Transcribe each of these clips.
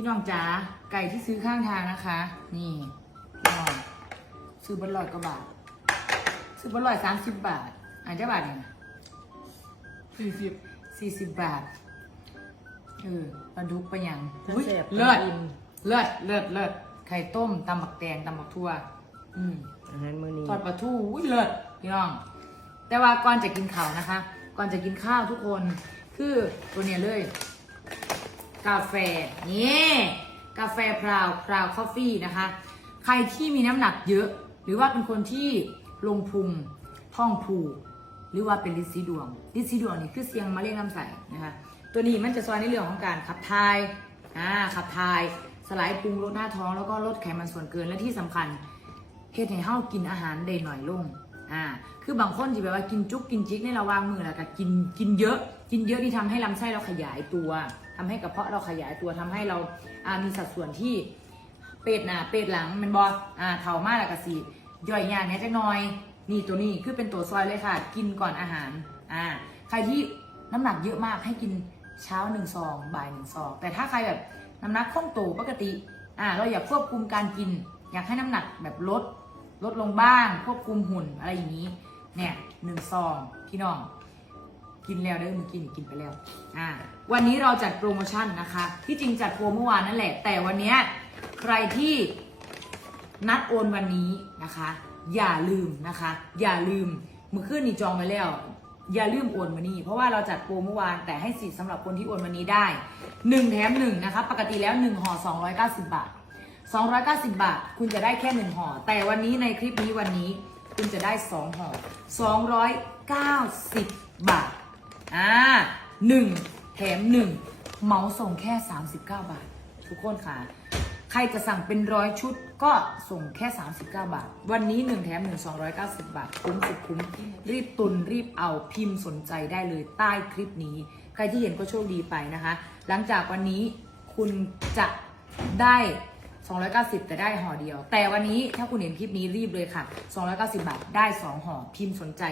พี่น้องจ๋าไก่ที่ซื้อข้างทางนะคะ นี่พี่น้องซื้อบนลอยกว่าบาท ซื้อบนลอยสามสิบบาทอ่านเจ้าบาทเนี่ยสี่สิบสี่สิบบาทเออปลาดุกปลาหยังถ้าอุ๊ยแซ่บเลิศก็กินเลิศเลิศเลิศไข่ต้มตำบักแตงตำบักทั่ว อืมอาหารมื้อนี้ทอดปลาทูอุ้ยเลิศพี่น้อง แต่ว่าก่อนจะกินข้าวนะคะ ก่อนจะกินข้าวทุกคน คือตัวเนี้ยเลย กาแฟนี่กาแฟพราวพราวคอฟฟี่นะคะ ใครที่มีน้ำหนักเยอะ หรือว่าเป็นคนที่ลงพุงท้องผูกหรือว่าเป็นลิซีดวงลิซีดวงนี่คือเสียงมะเร็งลำไส้นะคะตัวนี้มันจะซอยในเรื่องของการขับถ่ายอ่าขับถ่ายสลายปรุงลดหน้าท้องแล้วก็ลดไขมันส่วนเกินและที่สำคัญเฮ็ดให้เฮากินอาหารได้หน่อยลงอ่าคือบางคนที่แบบว่ากินจุกกินจิกในระหว่างมือแล้วก็กินกินเยอะ กินเยอะที่ทำให้ลำไส้เราขยายตัว ทำให้กระเพาะเราขยายตัวทำให้เราามีสัดส่วนที่เป็ดหน้าเป็ดหลังมันบออ่าเท่ามากแล้วก็สิย่อยยากแน่จักหน่อย นี่ตัวนี้คือเป็นตัวซอยเลยค่ะ กินก่อนอาหารอ่าใครที่น้ำหนักเยอะมากให้กินเช้าหนึ่งซองบ่ายหนึ่งซองแต่ถ้าใครแบบน้ำหนักคงโตปกติอ่าเราอยากควบคุมการกิน อยากให้น้ำหนักแบบลดลดลงบ้าง ควบคุมหุ่นอะไรอย่างนี้เนี่ยหนึ่งซองพี่น้อง กินแล้วเด้อเมื่อกี้นี่กินไปแล้วอ่าวันนี้เราจัดโปรโมชั่นนะคะ ที่จริงจัดโปรเมื่อวานนั่นแหละ แต่วันนี้ใครที่นัดโอนวันนี้นะคะ อย่าลืมนะคะ อย่าลืมเมื่อคืนนี่จองไว้แล้ว อย่าลืมโอนวันนี้เพราะว่าเราจัดโปรเมื่อวานแต่ให้สิทธิ์สำหรับคนที่โอนวันนี้ได้ 1 แถม1นะคะปกติแล้ว 1ห่อ290 บาท 290 บาท คุณจะได้แค่ 1ห่อแต่วันนี้ในคลิปนี้วันนี้ คุณจะได้ 2ห่อ290 บาท อ่า1แถม1เหมาส่งแค่ 39 บาท ทุกคนค่ะ ใครจะสั่งเป็นร้อยชุดก็ส่งแค่ 39 บาท วันนี้ 1 แถม 1 290 บาท คุ้มสุดคุ้ม รีบตุนรีบเอาพิมพ์สนใจได้เลยใต้คลิปนี้ ใครที่เห็นก็โชคดีไปนะคะ หลังจากวันนี้คุณจะได้ 290 แต่ได้ห่อเดียว แต่วันนี้ถ้าคุณเห็นคลิปนี้รีบเลยค่ะ 290 บาทได้ 2ห่อพิมพ์สนใจ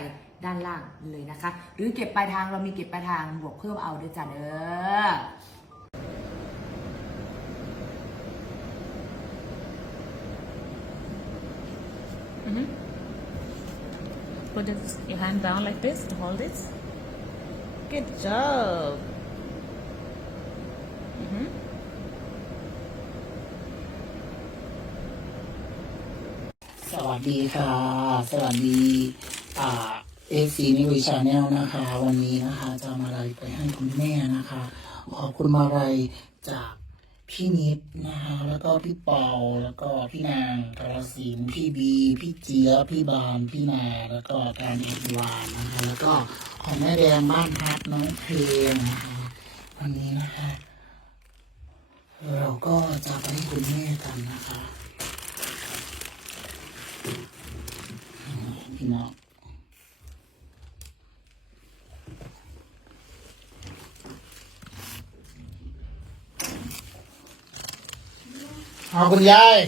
ด้านล่างเลยนะคะ หรือเก็บปลายทางเรามีเก็บปลายทางบวกเพิ่มเอาด้วยจ้ะเด้อ Mm-hmm. Put this, your hand down like this to hold it. Good job. Mm-hmm. สวัสดีค่ะ สวัสดีอ่า เอซีนิวชาแนลนะคะ วันนี้นะคะจะมาอะไรไปให้คุณแม่นะคะ ขอบคุณมาอะไรจากพี่นิดนะคะแล้วก็พี่เปาแล้วก็พี่นางกาลสินพี่บี พี่เจียบพี่บานพี่นาแล้วก็การเอ็ดวานนะคะแล้วก็ของแม่แดงบ้านฮักน้องเพลงนะคะวันนี้นะคะ เราก็จะไปให้คุณแม่กันนะคะพี่น้อง เอาคุณยาย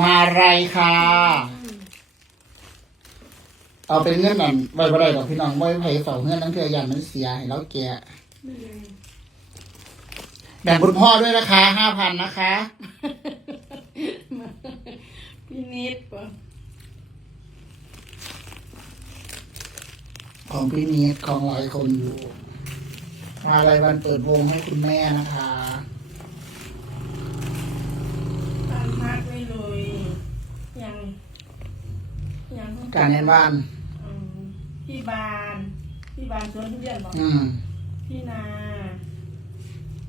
มาอะไรค่ะ เอาเป็นเงื่อนนั่นไว้บ่ได้ดอกพี่น้องไว้ไผเฝ้าเงื่อนนั่นคือยันมันเสียให้แล้วแกะแบ่งคุณพ่อด้วยนะคะห้าพันนะคะ พี่นิดปะ ของพี่นิดของหลายคนอยู่มาอะไรายวันเปิดวงให้คุณแม่นะคะตามพักไว้เลยยัง ยังการเน้นบ้านอืมพี่บาน พี่บานสวนทุเรียนบอกอืมพี่นา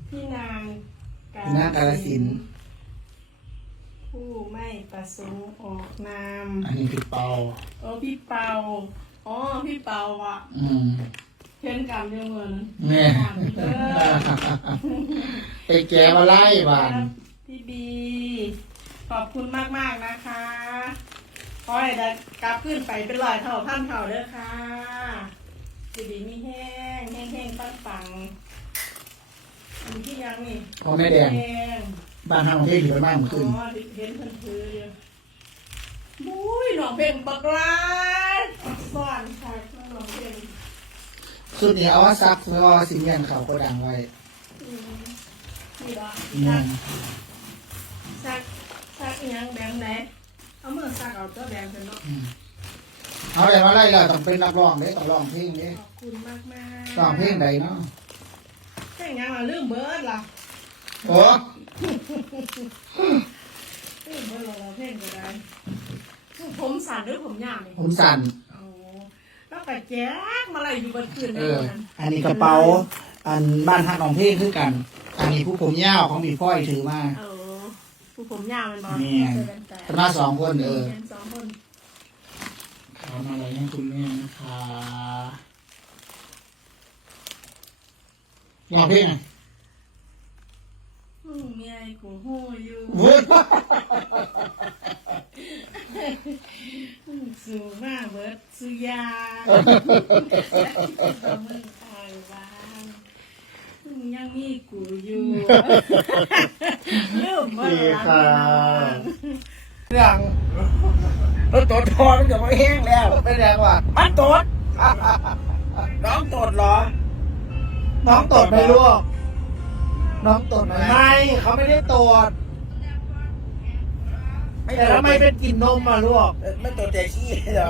พี่นางพี่นางกาฬสินธุ์ผู้ไม่ประสงค์ออกนามอันนี้พี่เปา เออพี่เปา อ๋อพี่เปาอะอืม เช่นกันเรื่องเงินแม่เออไปแกะมาไล่บ้านพี่บี ขอบคุณมากมากๆนะคะขอให้ได้กลับขึ้นไปเป็นร้อยเท่าพันเท่าเด้อค่ะดีดีมีแห้งแห้งแห้งปังปังอันนี้ที่ยังนี่พ่อแม่แดงงบ้านทางประเทศอยู่บ้านเมื่ออ๋คืนอเห็นเพิ่นถืออยู่บุ้ยน้องเพลงบักลาย สุดนี้เอาว่าซักเพราะว่าสิเมียนเขาก็ดังไว้นี่เหรออืซักซักซักอิหยังแบงค์ไหนเอามือซักเอาตัวแบงค์เป็นเนาะอืมเอาอะไรมาไล่ะต้องเป็นนักร้องเด้ต้องร้องเพลงเด้ขอบคุณมากมากร้องเพลงใดเนาะเพลงายังอ่องเบิร์ดล่ะโอ้ลืมเบิร์ดเหรอเพลงก็ได้ ผมสั่นหรือผมยาวนี่ผมสั่น โอ้แล้วไปแจ๊กมาอะไรอยู่บนคืนในเออวันนั้นอันนี้กระเป๋า อันบ้านฮักของเพลงคือกัน อันนี้ผู้ผมยาวของบีพ่อยถือมา เออผู้ผมยาวมันบอกเนี่ยคณะสองคนเออเป็นสองคนทำอะไรให้คุณแม่นะคะร้องเพลงอะ อืมเมียกูหูอยู่เว้ย อืม สูงมากเบิร์ดสุยาตบมือตายบ้างอืมยังมีกูอยู่เริ่มเบิร์ดแล้วพี่น้องเรื่องรถตดพอมันจะมาแห้งแล้วไม่แรงว่ะมันตดน้องตดเหรอ น้องตดไหมลูกน้องตดไหมไม่เขาไม่ได้ตด แต่ทำไมเป็นกลิ่นนมอะลูกไม่ตัวแต่ขี้เหรอ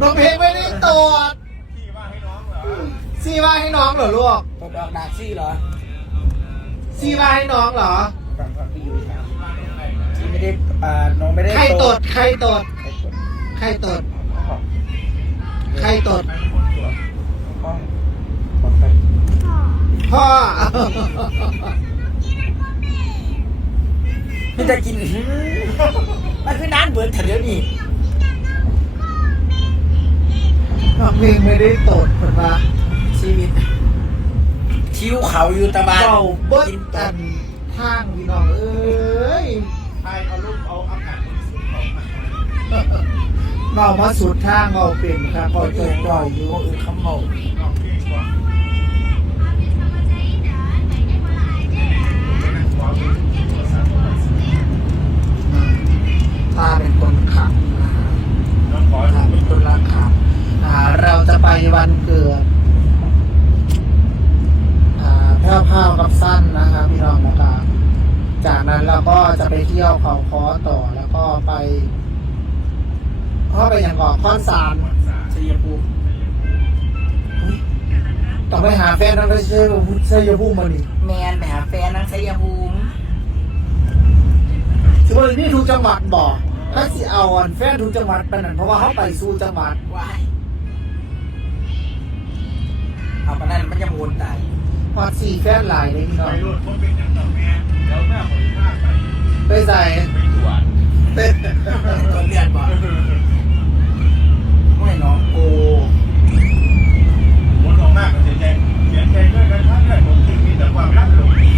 น้องเพลงไม่ได้ตดซีว่าให้น้องเหรอลูกตัวดอกดากซี่เหรอซีว่าให้น้องเหรอฟังฟังพี่ยุ้ยครับที่ไม่ได้อ่าน้องไม่ได้ใครตดใครตดใครตดใครตดห้องบอกไปพ่อ พี่จะกินอื้อหือมันคือน้ำเบิร์ดเดี๋ยวนี้น้องเพลงไม่ได้ตดคนว่าชีวิตคิ้วเขาอยู่ตะบานเบาเบิ้ลกินตกัดนทางพี่น้องเอ้ยใครเอาลูกเอาอากาศบริสุทธิ์ออกมาเมามาสุดทางเอาเป็นค่ะพอเจอจ่อยอยู่โอื่นเขาเมา ตาเป็นคนขับนะคะตาเป็นคนรักขับอ่าเราจะไปวันเกิดอ่าแพ้วพราวกับสั้นนะคะพี่น้องนะครับจากนั้นเราก็จะไปเที่ยวเขาคอต่อแล้วก็ไปก็ไปอย่างก่อนคอนสามชัยภูมิต้องไปหาแฟนต้องไปเชื่อเชื่อยูพูมาดิแมนไปหาแฟนนังชัยภูมิ สมมตินี่ทุกจังหวัดบอกถ้าสิเอาอันแฟนทุกจังหวัดไปนั่นเพราะว่าเขาไปสู่จังหวัดว้ายเอาไปนั่นมันจะโวนตายพอดสี่แฟนหลายเลยพี่น้องไปรถพบเป็นยังต่อแม่แล้วแม่ขออนุญาไปไปใส่ไปตรวจเต้นตัวเลือดบ่ไม่น้องโกรถออกมากเสียใจเสียใจด้วยกันทั้งเลยผมคิดมีแต่ความรักหลง